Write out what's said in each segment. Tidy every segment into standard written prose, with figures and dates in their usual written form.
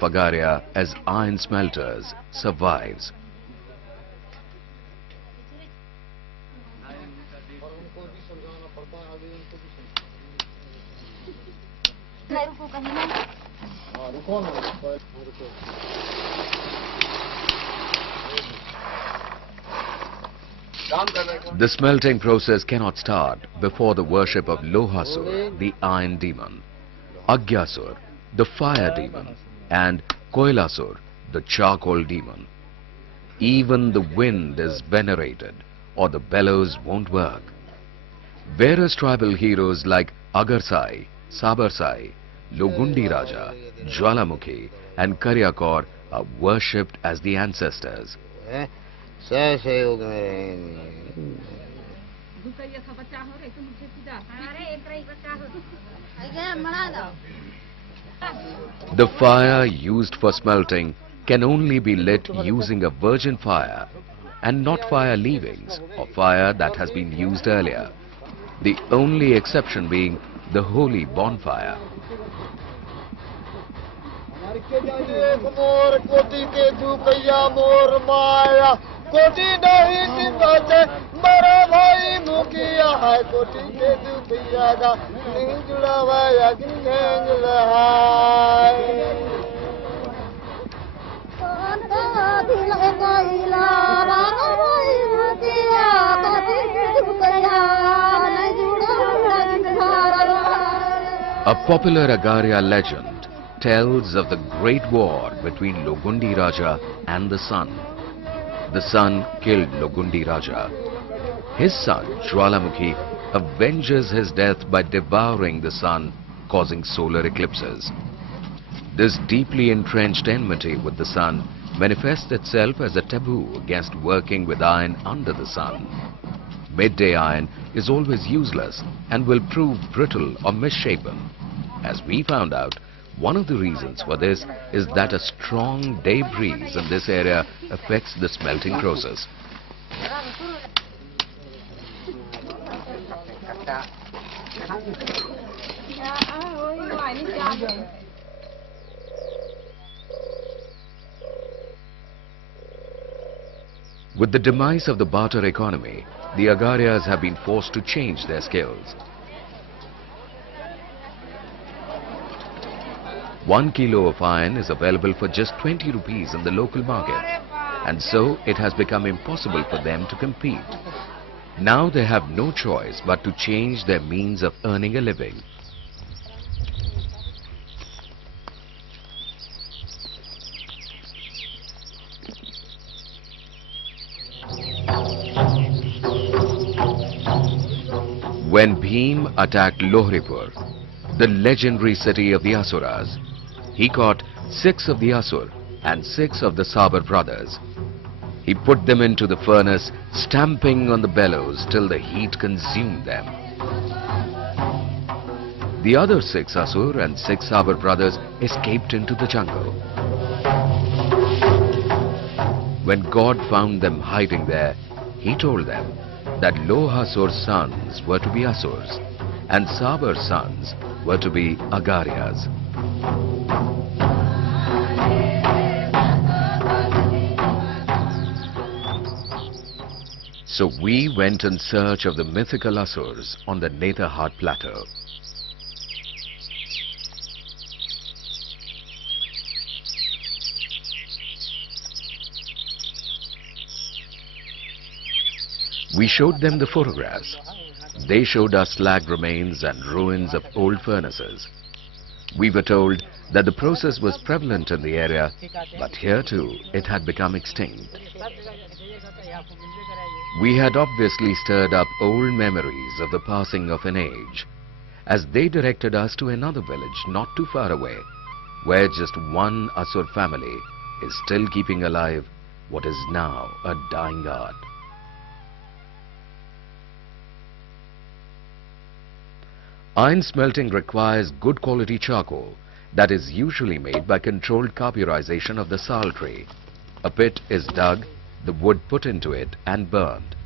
Agaria as iron smelters survives. The smelting process cannot start before the worship of Lohasur, the iron demon, Agyasur, the fire demon, and Koilasur, the charcoal demon. Even the wind is venerated, or the bellows won't work. Various tribal heroes like Agarsai, Sabarsai, Logundi Raja, Jwalamukhi, and Karyakor are worshipped as the ancestors. The fire used for smelting can only be lit using a virgin fire and not fire leavings or fire that has been used earlier, the only exception being the holy bonfire. A popular Agaria legend tells of the great war between Logundi Raja and the sun. The sun killed Logundi Raja. His son, Jwalamukhi, avenges his death by devouring the sun, causing solar eclipses. This deeply entrenched enmity with the sun manifests itself as a taboo against working with iron under the sun. Midday iron is always useless and will prove brittle or misshapen. As we found out, one of the reasons for this is that a strong day breeze in this area affects the smelting process. With the demise of the barter economy, the Agarias have been forced to change their skills. 1 kilo of iron is available for just 20 rupees in the local market, and so it has become impossible for them to compete. Now they have no choice but to change their means of earning a living. When Bhim attacked Lohripur, the legendary city of the Asuras, he caught 6 of the Asur and 6 of the Sabar brothers. He put them into the furnace, stamping on the bellows till the heat consumed them. The other 6 Asur and 6 Sabar brothers escaped into the jungle. When God found them hiding there, he told them that Lohasur's sons were to be Asurs and Sabar's sons were to be Agarias. So we went in search of the mythical Asurs on the Netherhat plateau. We showed them the photographs. They showed us slag remains and ruins of old furnaces. We were told that the process was prevalent in the area, but here too it had become extinct. We had obviously stirred up old memories of the passing of an age, as they directed us to another village not too far away, where just one Asur family is still keeping alive what is now a dying art. Iron smelting requires good quality charcoal that is usually made by controlled carburization of the sal tree. A pit is dug, the wood put into it and burned.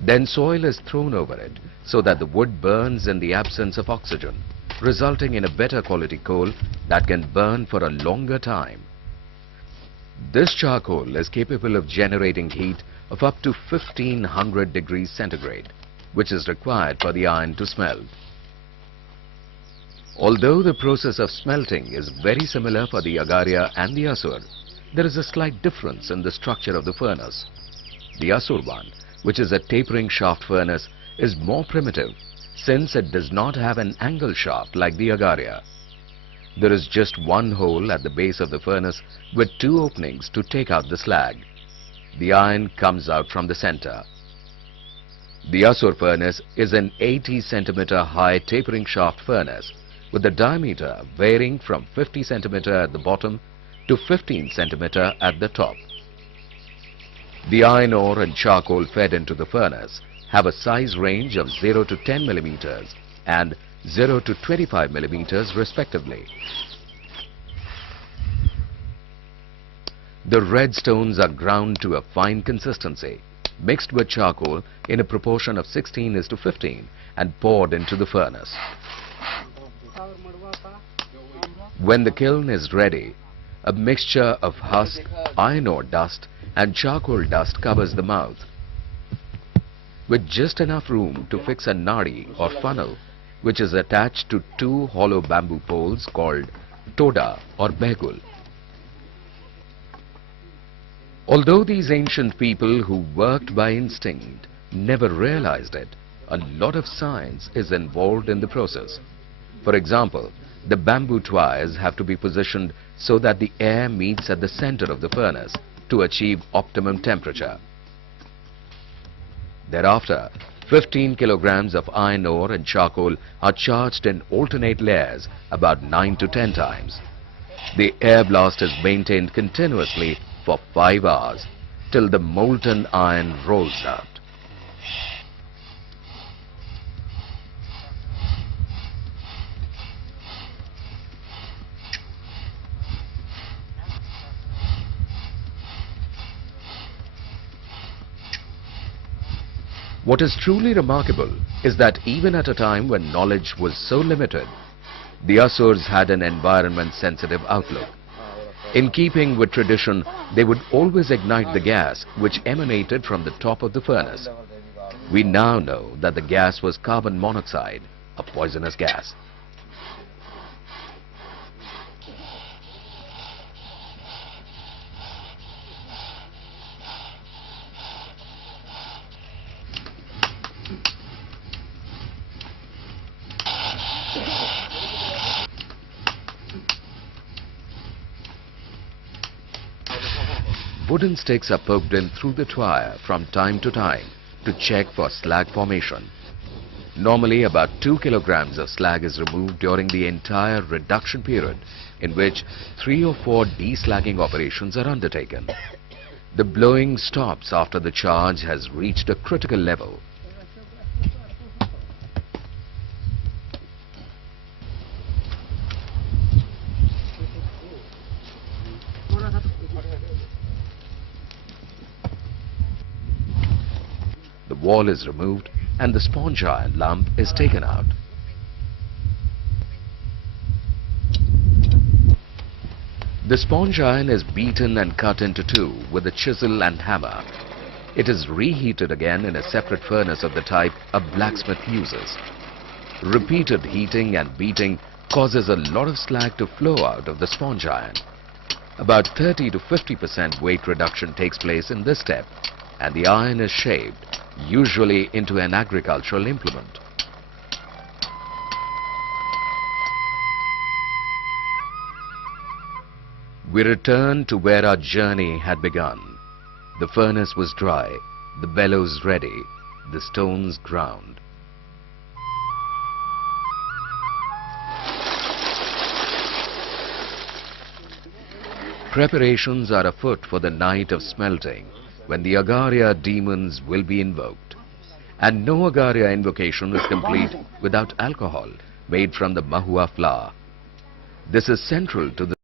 Then soil is thrown over it so that the wood burns in the absence of oxygen, resulting in a better quality coal that can burn for a longer time. This charcoal is capable of generating heat of up to 1500 degrees centigrade, which is required for the iron to smelt. Although the process of smelting is very similar for the Agaria and the Asur, there is a slight difference in the structure of the furnace. The Asur one, which is a tapering shaft furnace, is more primitive since it does not have an angle shaft like the Agaria. There is just one hole at the base of the furnace with two openings to take out the slag. The iron comes out from the center. The Asur furnace is an 80 centimeter high tapering shaft furnace with the diameter varying from 50 centimeter at the bottom to 15 centimeter at the top. The iron ore and charcoal fed into the furnace have a size range of 0 to 10 millimeters and 0 to 25 millimeters respectively. The red stones are ground to a fine consistency, mixed with charcoal in a proportion of 16:15 and poured into the furnace. When the kiln is ready, a mixture of husk, iron ore dust and charcoal dust covers the mouth. With just enough room to fix a nadi or funnel, which is attached to two hollow bamboo poles called toda or begul. Although these ancient people who worked by instinct never realized it, a lot of science is involved in the process. For example, the bamboo twires have to be positioned so that the air meets at the center of the furnace to achieve optimum temperature. Thereafter, 15 kilograms of iron ore and charcoal are charged in alternate layers about 9 to 10 times. The air blast is maintained continuously for 5 hours till the molten iron rolls out. What is truly remarkable is that even at a time when knowledge was so limited, the Asurs had an environment-sensitive outlook. In keeping with tradition, they would always ignite the gas which emanated from the top of the furnace. We now know that the gas was carbon monoxide, a poisonous gas. Wooden sticks are poked in through the twire from time to time to check for slag formation. Normally about 2 kilograms of slag is removed during the entire reduction period, in which 3 or 4 deslagging operations are undertaken. The blowing stops after the charge has reached a critical level. The wall is removed and the sponge iron lump is taken out. The sponge iron is beaten and cut into two with a chisel and hammer. It is reheated again in a separate furnace of the type a blacksmith uses. Repeated heating and beating causes a lot of slag to flow out of the sponge iron. About 30 to 50% weight reduction takes place in this step, and the iron is shaped, usually into an agricultural implement. We returned to where our journey had begun. The furnace was dry, the bellows ready, the stones ground. Preparations are afoot for the night of smelting, when the Agaria demons will be invoked. And no Agaria invocation is complete without alcohol made from the mahua flower. This is central to the